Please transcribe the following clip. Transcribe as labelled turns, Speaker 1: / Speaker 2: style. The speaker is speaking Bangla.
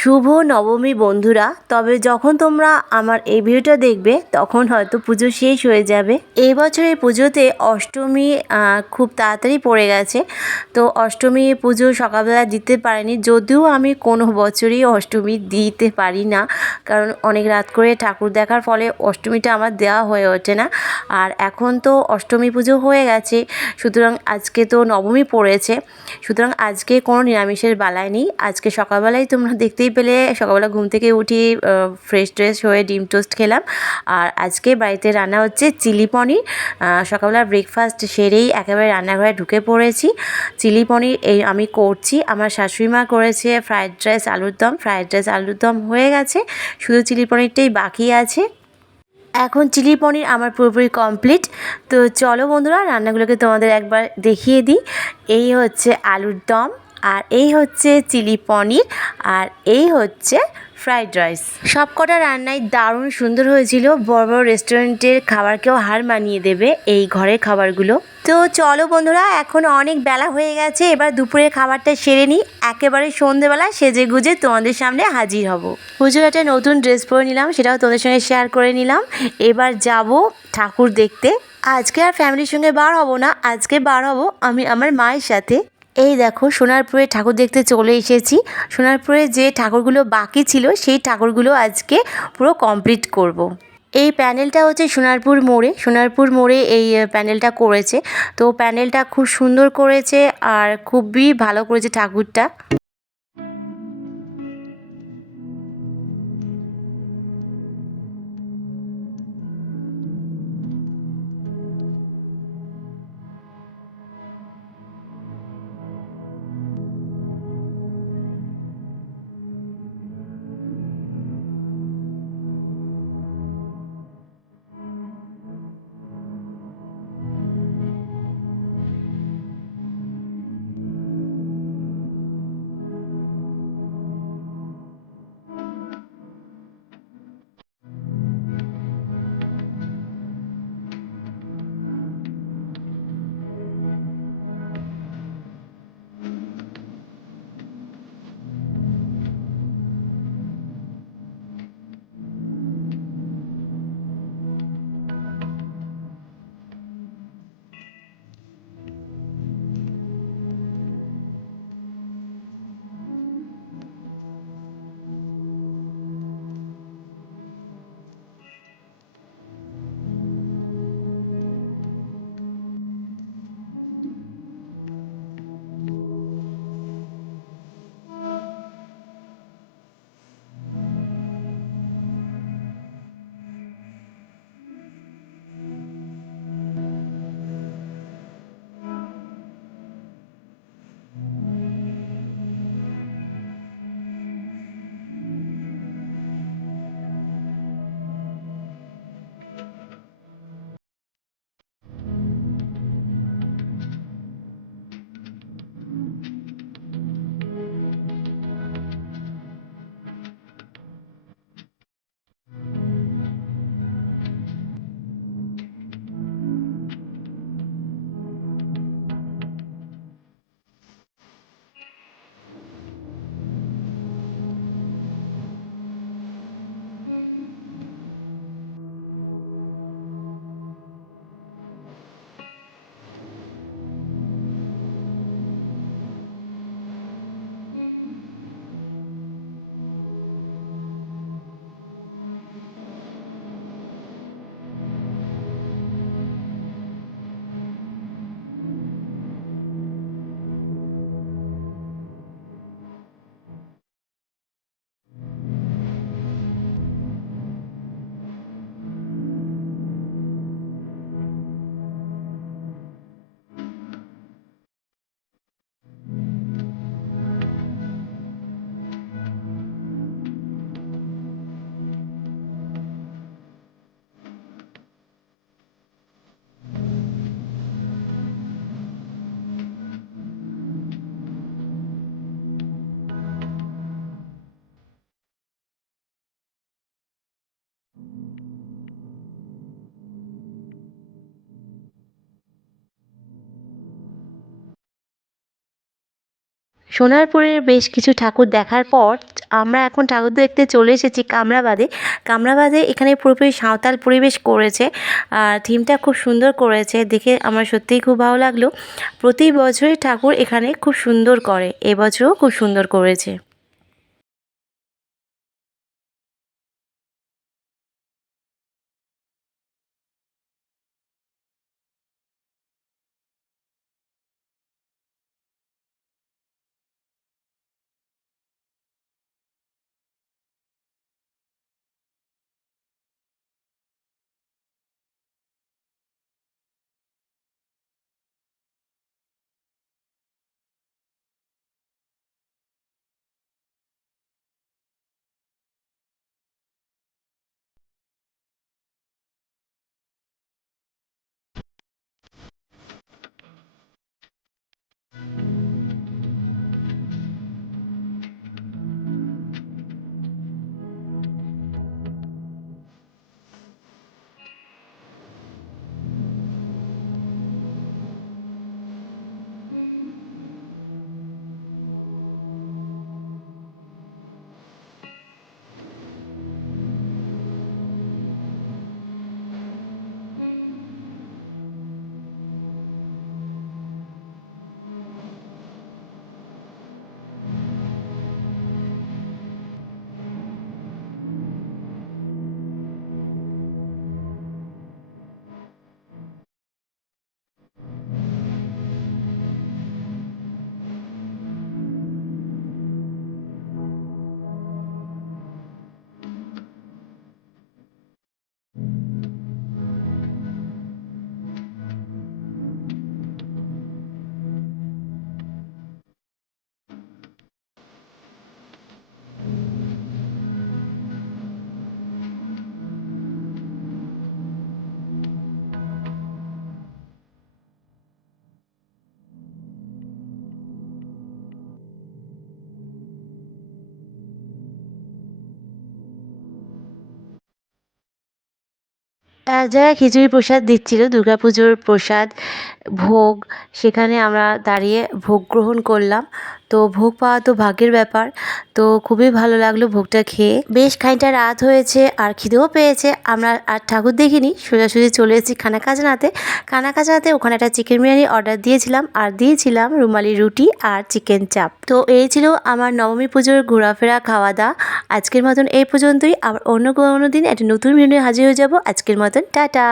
Speaker 1: শুভ নবমী বন্ধুরা, তবে যখন তোমরা আমার এই ভিডিওটা দেখবে, তখন হয়তো পুজো শেষ হয়ে যাবে। এই বছরের পুজোতে অষ্টমী খুব তাড়াতাড়ি পড়ে গেছে। তো অষ্টমী পুজো সকালবেলা দিতে পারিনি, যদিও আমি কোনো বছরই অষ্টমী দিতে পারি না। কারণ অনেক রাত করে ঠাকুর দেখার ফলে অষ্টমীটা আমার দেওয়া হয়ে ওঠে না। আর এখন তো অষ্টমী পুজো হয়ে গেছে, সুতরাং আজকে তো নবমী পড়েছে, সুতরাং আজকে কোনো নিরামিষের বেলায় নেই। আজকে সকালবেলায় তোমরা দেখতেই পেলে, সকালবেলা ঘুম থেকে উঠি ফ্রেশ ট্রেশ হয়ে ডিম টোস্ট খেলাম। আর আজকে বাড়িতে রান্না হচ্ছে চিলি পনির। সকালবেলা ব্রেকফাস্ট সেরেই একেবারে রান্নাঘরে ঢুকে পড়েছি। চিলি পনির এই আমি করছি। আমার শাশুড়ি মা করেছে ফ্রায়েড রাইস আলুর দম। ফ্রায়েড রাইস আলুর দম হয়ে গেছে। শুধু চিলি পনিরটাই বাকি আছে। এখন চিলি পনির আমার পুরোপুরি কমপ্লিট তো চলো বন্ধুরা, রান্নাগুলোকে তোমাদের একবার দেখিয়ে দিই। এই হচ্ছে আলুর দম। আর এই হচ্ছে চিলি পনির আর এই হচ্ছে ফ্রাইড রাইস। সব কটা রান্নাই দারুণ সুন্দর হয়েছিল। বড় বড় রেস্টুরেন্টের খাবারকেও হার মানিয়ে দেবে এই ঘরের খাবারগুলো। তো চলো বন্ধুরা, এখন অনেক বেলা হয়ে গেছে। এবার দুপুরের খাবারটা সেরে নিই। একেবারে সন্ধেবেলা সেজে গুজে তোমাদের সামনে হাজির হব। পুজোর একটা নতুন ড্রেস পরে নিলাম, সেটাও তোমাদের সঙ্গে শেয়ার করে নিলাম। এবার যাব ঠাকুর দেখতে। আজকে আর ফ্যামিলির সঙ্গে বার হব না। আজকে বার হব আমি আমার মায়ের সাথে। এই দেখো, সোনারপুরে ঠাকুর দেখতে চলে এসেছি। সোনারপুরে যে ঠাকুরগুলো বাকি ছিল, সেই ঠাকুরগুলো আজকে পুরো কমপ্লিট করব। এই প্যানেলটা হচ্ছে সোনারপুর মোড়ে। সোনারপুর মোড়ে এই প্যানেলটা করেছে। তো প্যানেলটা খুব সুন্দর করেছে আর খুবই ভালো করেছে ঠাকুরটা। সোনারপুরের বেশ কিছু ঠাকুর দেখার পর আমরা এখন ঠাকুর দেখতে চলে এসেছি কামরাবাদে। কামরাবাদে এখানে পুরোপুরি সাঁওতাল পরিবেশ করেছে আর থিমটা খুব সুন্দর করেছে। দেখে আমার সত্যিই খুব ভালো লাগল। প্রতি বছরই ঠাকুর এখানে খুব সুন্দর করে। এবছরও খুব সুন্দর করেছে। জায়গায় খিচুড়ি প্রসাদ দিচ্ছিল দুর্গাপুজোর প্রসাদ। ভোগ, সেখানে আমরা দাঁড়িয়ে ভোগ গ্রহণ করলাম। তো ভোগ পাওয়া তো ভাগ্যের ব্যাপার। তো খুবই ভালো লাগল ভোগটা খেয়ে। বেশ খানিকটা রাত হয়েছে আর খিদেও পেয়েছে। আমরা আর ঠাকুর দেখিনি, সোজাসুজি চলে এসেছি খানা খাজনাতে খানা খাজনাতে ওখানে একটা চিকেন বিরিয়ানি অর্ডার দিয়েছিলাম আর দিয়েছিলাম রুমালি রুটি আর চিকেন চাপ তো এই ছিল আমার নবমী পুজোর ঘোরাফেরা খাওয়া দাওয়া আজকের মতন এই পর্যন্তই। আবার অন্য কোনো দিন একটা নতুন ভিডিও হাজির হয়ে যাব। আজকের মতন টাটা।